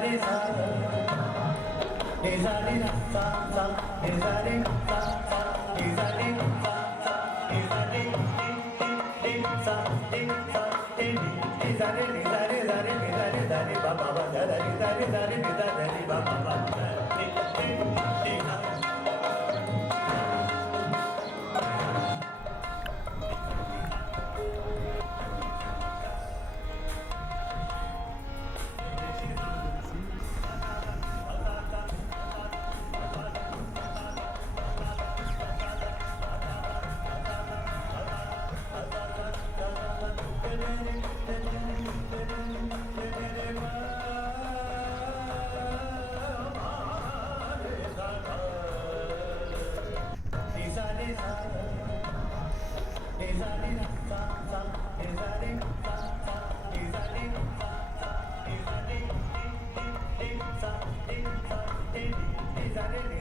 रे सा रे सा रे सा सा रे सा रे सा सा रे सा रे सा सा रे सा रे रे सा रे सा रे रे सा रे रे सा रे सा रे रे सा रे सा रे बा बा बा सा रे सा रे सा रे रे सा रे बा बा बा रे रे रे सा Is that it?